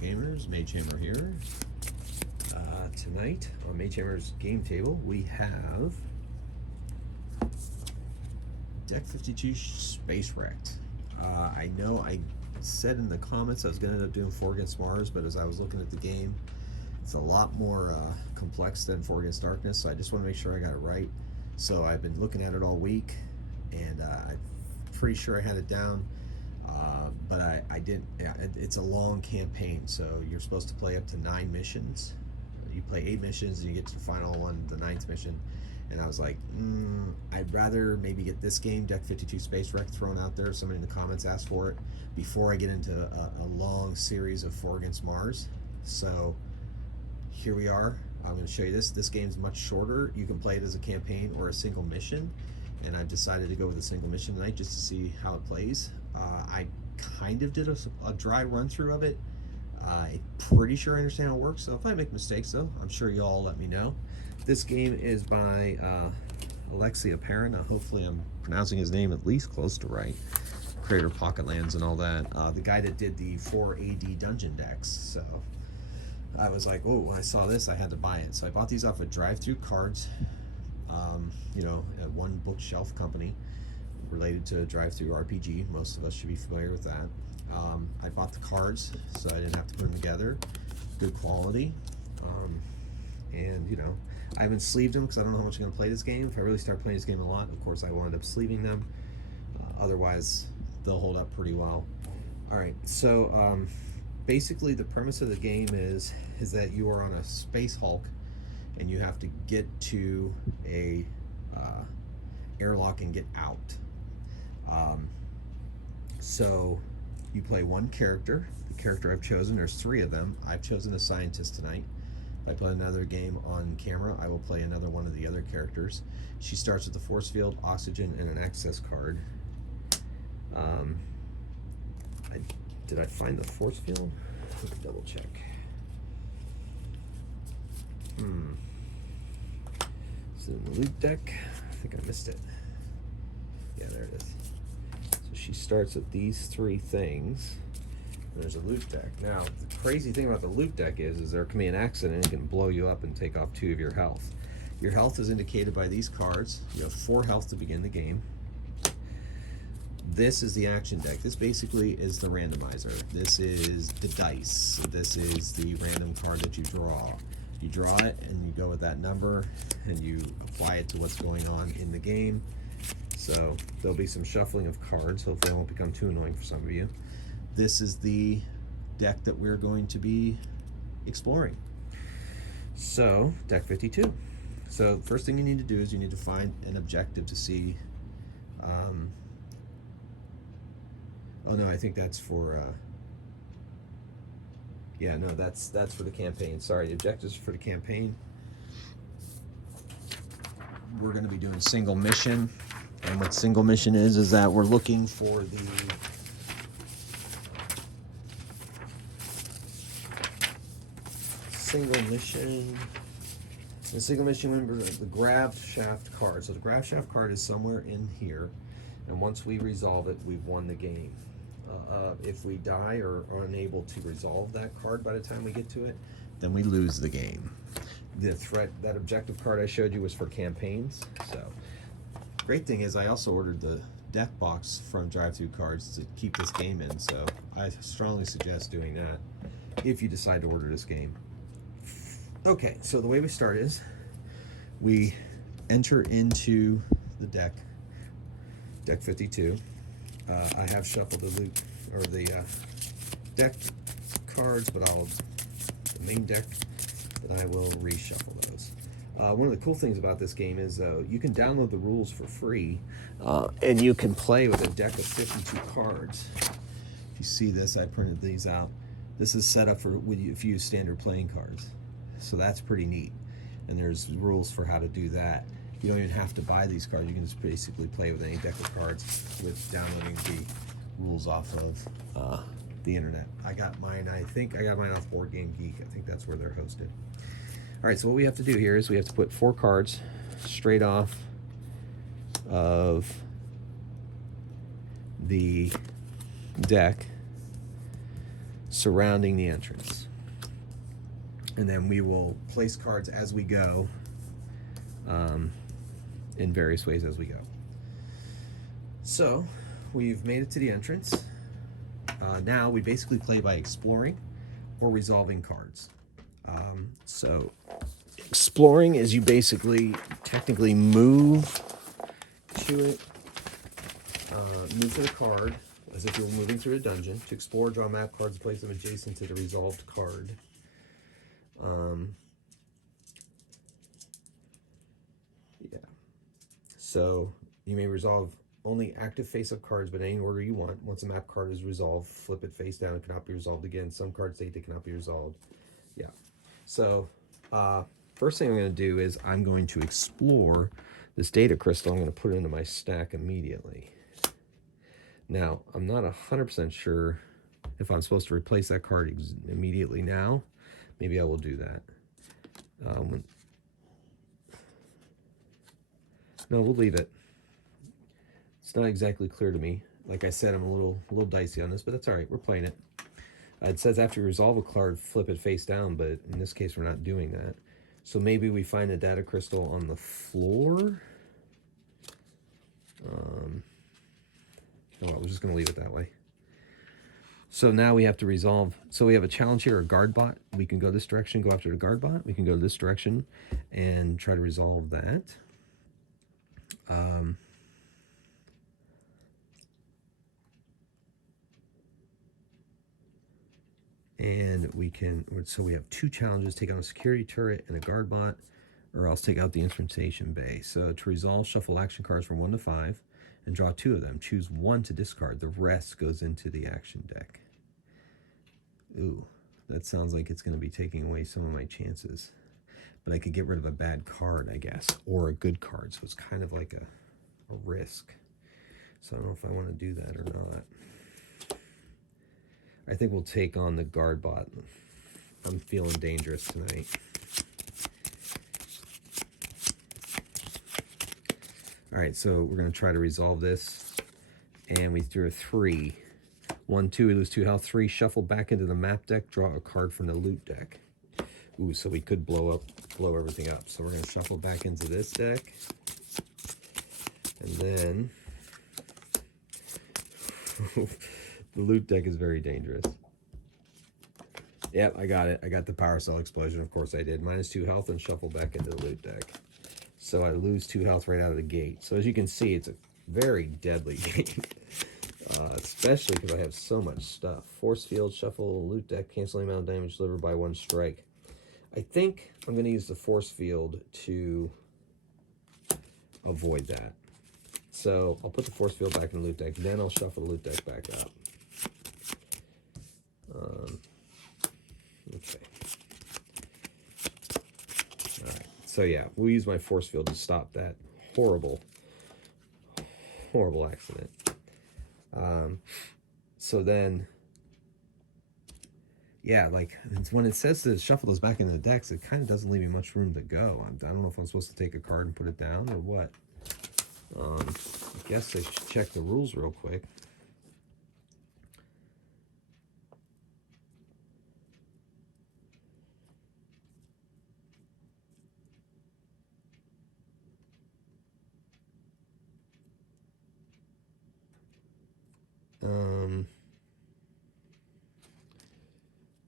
Gamers, Magehammer here. Tonight on Magehammer's game table we have Deck 52 Space Wrecked. I know I said in the comments I was going to end up doing 4 Against Mars, but as I was looking at the game, it's a lot more complex than 4 Against Darkness, so I just want to make sure I got it right. So I've been looking at it all week, and I'm pretty sure I had it down. But I didn't. Yeah, it's a long campaign, so you're supposed to play up to 9 missions. You play 8 missions and you get to the final one, the 9th mission. And I was like, I'd rather maybe get this game, Deck 52 Space Wreck, thrown out there. Somebody in the comments asked for it before I get into a long series of 4 Against Mars. So here we are. I'm going to show you this. This game's much shorter. You can play it as a campaign or a single mission. And I've decided to go with a single mission tonight just to see how it plays. I kind of did a dry run through of it. I'm pretty sure I understand how it works, so if I make mistakes though, I'm sure you all let me know. This game is by Alexia Perrin. Hopefully I'm pronouncing his name at least close to right. Creator of Pocketlands and all that. The guy that did the 4 AD dungeon decks. So I was like, oh, when I saw this, I had to buy it. So I bought these off of Drive-Thru Cards, you know, at one bookshelf company related to Drive-Thru RPG. Most of us should be familiar with that. I bought the cards, so I didn't have to put them together. Good quality. And, you know, I haven't sleeved them because I don't know how much I'm going to play this game. If I really start playing this game a lot, of course, I will end up sleeving them. Otherwise, they'll hold up pretty well. All right, so basically the premise of the game is that you are on a space hulk and you have to get to a airlock and get out. So you play one character. The character I've chosen, there's 3 of them. I've chosen a scientist tonight. If I play another game on camera, I will play another one of the other characters. She starts with the force field, oxygen, and an access card. Did I find the force field? Let me double check. Is it in the loot deck? I think I missed it. Yeah, there it is. So she starts with these 3 things. There's a loot deck. Now, the crazy thing about the loot deck is there can be an accident and it can blow you up and take off 2 of your health. Your health is indicated by these cards. You have 4 health to begin the game. This is the action deck. This basically is the randomizer. This is the dice. This is the random card that you draw. You draw it and you go with that number and you apply it to what's going on in the game. So there'll be some shuffling of cards. Hopefully it won't become too annoying for some of you. This is the deck that we're going to be exploring. So, Deck 52. So, first thing you need to do is you need to find an objective to see. Oh no, I think that's for. Yeah, no, that's for the campaign. Sorry, the objectives for the campaign. We're going to be doing single mission, and what single mission is that we're looking for the. Single mission. The single mission, remember the grav shaft card. So the grav shaft card is somewhere in here, and once we resolve it, we've won the game. If we die or are unable to resolve that card by the time we get to it, then we lose the game. The threat, that objective card I showed you was for campaigns. So great thing is I also ordered the deck box from Drive-Thru Cards to keep this game in. So I strongly suggest doing that if you decide to order this game. Okay, so the way we start is we enter into the deck, Deck 52. I have shuffled the loot or the deck cards, but the main deck, but I will reshuffle those. One of the cool things about this game is you can download the rules for free, and you can play with a deck of 52 cards. If you see this, I printed these out. This is set up for if you use standard playing cards. So that's pretty neat, and there's rules for how to do that. You don't even have to buy these cards. You can just basically play with any deck of cards with downloading the rules off of the internet. I got mine, I think I got mine off Board Game Geek. I think that's where they're hosted. All right, so what we have to do here is we have to put 4 cards straight off of the deck surrounding the entrance. And then we will place cards as we go, in various ways as we go. So we've made it to the entrance. Now we basically play by exploring or resolving cards. So exploring is you basically technically move to it, move to the card as if you were moving through a dungeon. To explore, draw map cards, place them adjacent to the resolved card. Yeah. So you may resolve only active face-up cards, but in any order you want. Once a map card is resolved, flip it face down. It cannot be resolved again. Some cards state they cannot be resolved. Yeah. So first thing I'm going to do is I'm going to explore this data crystal. I'm going to put it into my stack immediately. Now, I'm not 100% sure if I'm supposed to replace that card immediately now. Maybe I will do that. No, we'll leave it. It's not exactly clear to me. Like I said, I'm a little dicey on this, but that's all right. We're playing it. It says after you resolve a card, flip it face down, but in this case, we're not doing that. So maybe we find a data crystal on the floor. Well, we're just going to leave it that way. So now we have to resolve. So we have a challenge here, a guard bot. We can go this direction, go after the guard bot. We can go this direction and try to resolve that. And we can, so we have two challenges: take out a security turret and a guard bot, or else take out the instrumentation bay. So to resolve, shuffle action cards from 1 to 5 and draw 2 of them. Choose 1 to discard. The rest goes into the action deck. Ooh, that sounds like it's going to be taking away some of my chances. But I could get rid of a bad card, I guess, or a good card. So it's kind of like a risk. So I don't know if I want to do that or not. I think we'll take on the guard bot. I'm feeling dangerous tonight. All right, so we're going to try to resolve this. And we threw a 3. 1, 2, we lose 2 health. 3, shuffle back into the map deck, draw a card from the loot deck. Ooh, so we could blow everything up. So we're going to shuffle back into this deck. And then the loot deck is very dangerous. Yep, I got it. I got the power cell explosion. Of course I did. -2 health and shuffle back into the loot deck. So I lose 2 health right out of the gate. So as you can see, it's a very deadly game. Especially because I have so much stuff. Force field, shuffle, loot deck, cancel the amount of damage delivered by 1 strike. I think I'm going to use the force field to avoid that. So I'll put the force field back in the loot deck, then I'll shuffle the loot deck back up. Okay. All right. So yeah, we'll use my force field to stop that horrible accident. So then, yeah, like when it says to shuffle those back into the decks, it kind of doesn't leave me much room to go. I don't know if I'm supposed to take a card and put it down or what. I guess I should check the rules real quick.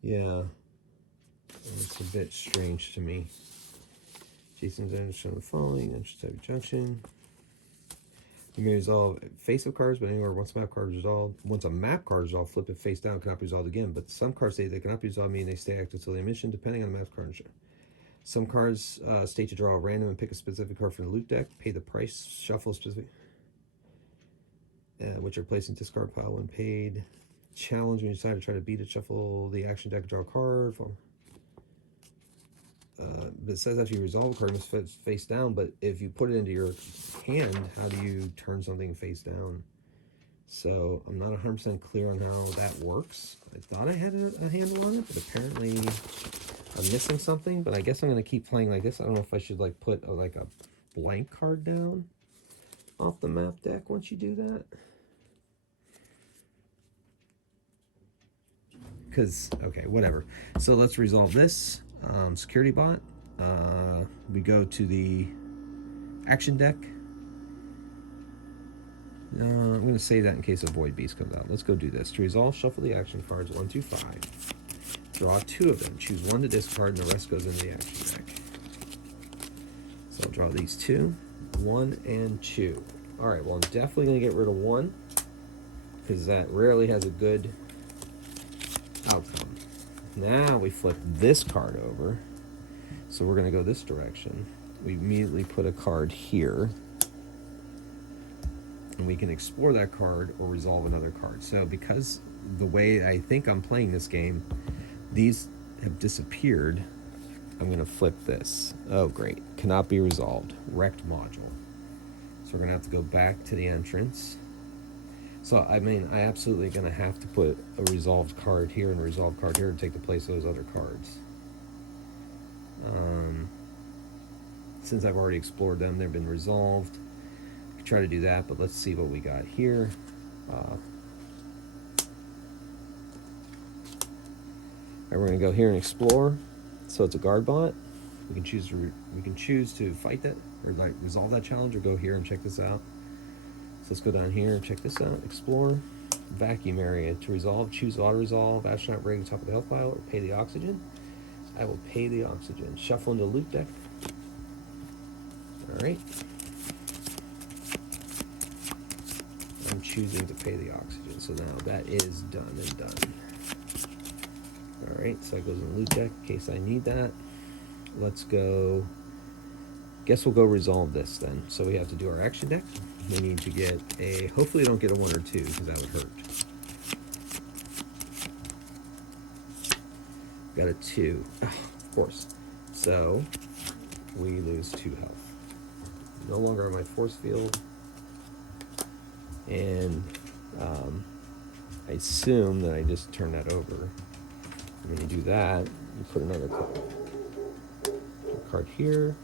Yeah, it's a bit strange to me. Jason's interested in the following: interest type junction. You may resolve face-up cards, but anywhere once a map card is resolved. Once a map card is resolved, flip it face down, cannot be resolved again. But some cards say they cannot be resolved, meaning they stay active until the emission, depending on the map card. Some cards state to draw a random and pick a specific card from the loot deck. Pay the price, shuffle a specific, which are placed in discard pile when paid. Challenge when you decide to try to beat it, shuffle the action deck, draw a card. But it says after you resolve a card, it must face down. But if you put it into your hand, how do you turn something face down? So I'm not 100% clear on how that works. I thought I had a handle on it, but apparently I'm missing something. But I guess I'm going to keep playing like this. I don't know if I should like put like a blank card down off the map deck once you do that. because, okay, whatever. So let's resolve this. Security bot. We go to the action deck. I'm going to save that in case a Void Beast comes out. Let's go do this. To resolve, shuffle the action cards 1 through 5. Draw 2 of them. Choose 1 to discard, and the rest goes into the action deck. So I'll draw these 2. 1 and 2. Alright, well, I'm definitely going to get rid of 1, because that rarely has a good outcome. Now we flip this card over. So we're going to go this direction. We immediately put a card here. And we can explore that card or resolve another card. So because the way I think I'm playing this game, these have disappeared, I'm going to flip this. Oh, great. Cannot be resolved. Wrecked module. So we're going to have to go back to the entrance. So, I mean, I absolutely going to have to put a resolved card here and a resolved card here to take the place of those other cards. Since I've already explored them, they've been resolved. Try to do that, but let's see what we got here. We're going to go here and explore. So it's a guard bot. We can choose to fight that or like resolve that challenge, or go here and check this out. So let's go down here and check this out. Explore vacuum area. To resolve, choose auto resolve, astronaut rig, top of the health pile, or pay the oxygen. I will pay the oxygen. Shuffle into loot deck. All right. I'm choosing to pay the oxygen, so now that is done and done. Alright, so it goes in the loot deck in case I need that. Let's go. Guess we'll go resolve this then. So we have to do our action deck. We need to get a. Hopefully, don't get a 1 or 2 because that would hurt. Got a 2. Oh, of course. So we lose 2 health. No longer on my force field. And I assume that I just turn that over. And when you do that, you put another card. Put a card here,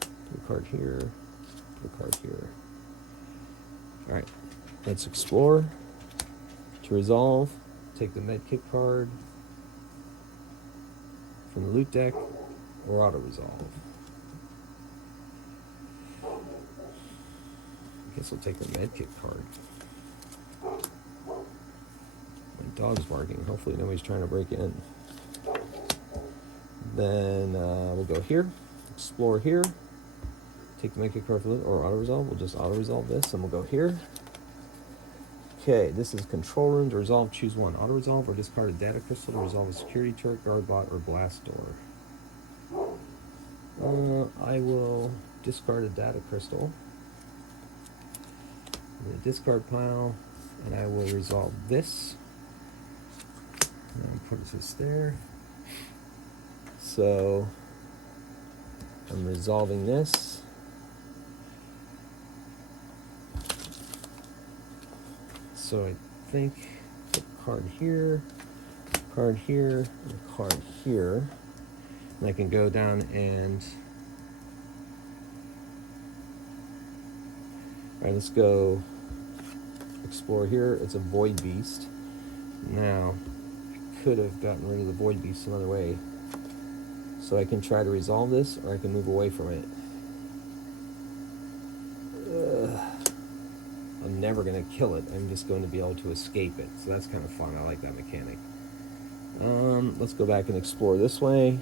put a card here, put a card here. All right, let's explore. To resolve, take the med kit card from the loot deck, or auto resolve. I guess I'll take the med kit card. My dog's barking. Hopefully nobody's trying to break in. Then we'll go here, explore here, take the med kit card from the or auto resolve. We'll just auto resolve this, and we'll go here. Okay, this is control room. To resolve, choose 1. Auto resolve or discard a data crystal to resolve a security turret, guard bot, or blast door. I will discard a data crystal. In the discard pile, and I will resolve this. And put this there. So I'm resolving this. So I think a card here, and a card here. And I can go down and all right, let's go explore here. It's a Void Beast. Now, I could have gotten rid of the Void Beast some other way. So I can try to resolve this, or I can move away from it. I'm never going to kill it. I'm just going to be able to escape it. So that's kind of fun. I like that mechanic. Let's go back and explore this way.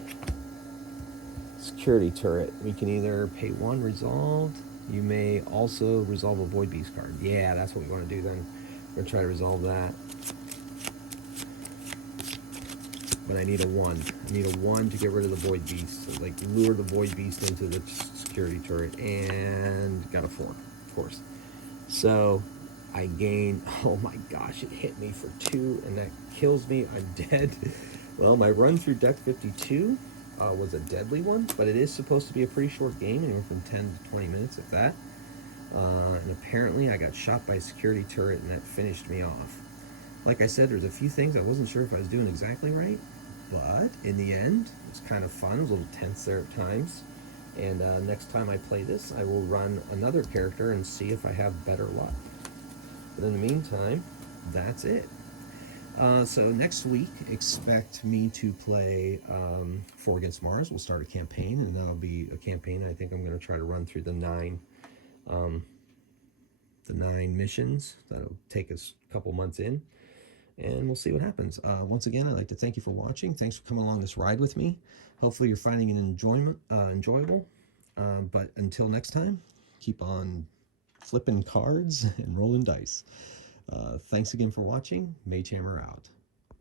Security turret. We can either pay 1 resolved. You may also resolve a Void Beast card. Yeah, that's what we want to do then. We're going to try to resolve that. But I need a 1. I need a 1 to get rid of the Void Beast. So, like, lure the Void Beast into the security turret. And got a 4, of course. So I gain, oh my gosh, it hit me for 2, and that kills me. I'm dead. Well, my run through deck 52 was a deadly one, but it is supposed to be a pretty short game, anywhere from 10 to 20 minutes, if that. And apparently I got shot by a security turret, and that finished me off. Like I said, there's a few things I wasn't sure if I was doing exactly right, but in the end, it was kind of fun. It was a little tense there at times. And next time I play this, I will run another character and see if I have better luck. But in the meantime, that's it. So next week, expect me to play 4 Against Mars. We'll start a campaign, and that'll be a campaign I think I'm going to try to run through um, the 9 missions. That'll take us a couple months in, and we'll see what happens. Once again, I'd like to thank you for watching. Thanks for coming along this ride with me. Hopefully, you're finding it enjoyable. But until next time, keep on flipping cards and rolling dice. Thanks again for watching. Magehammer out.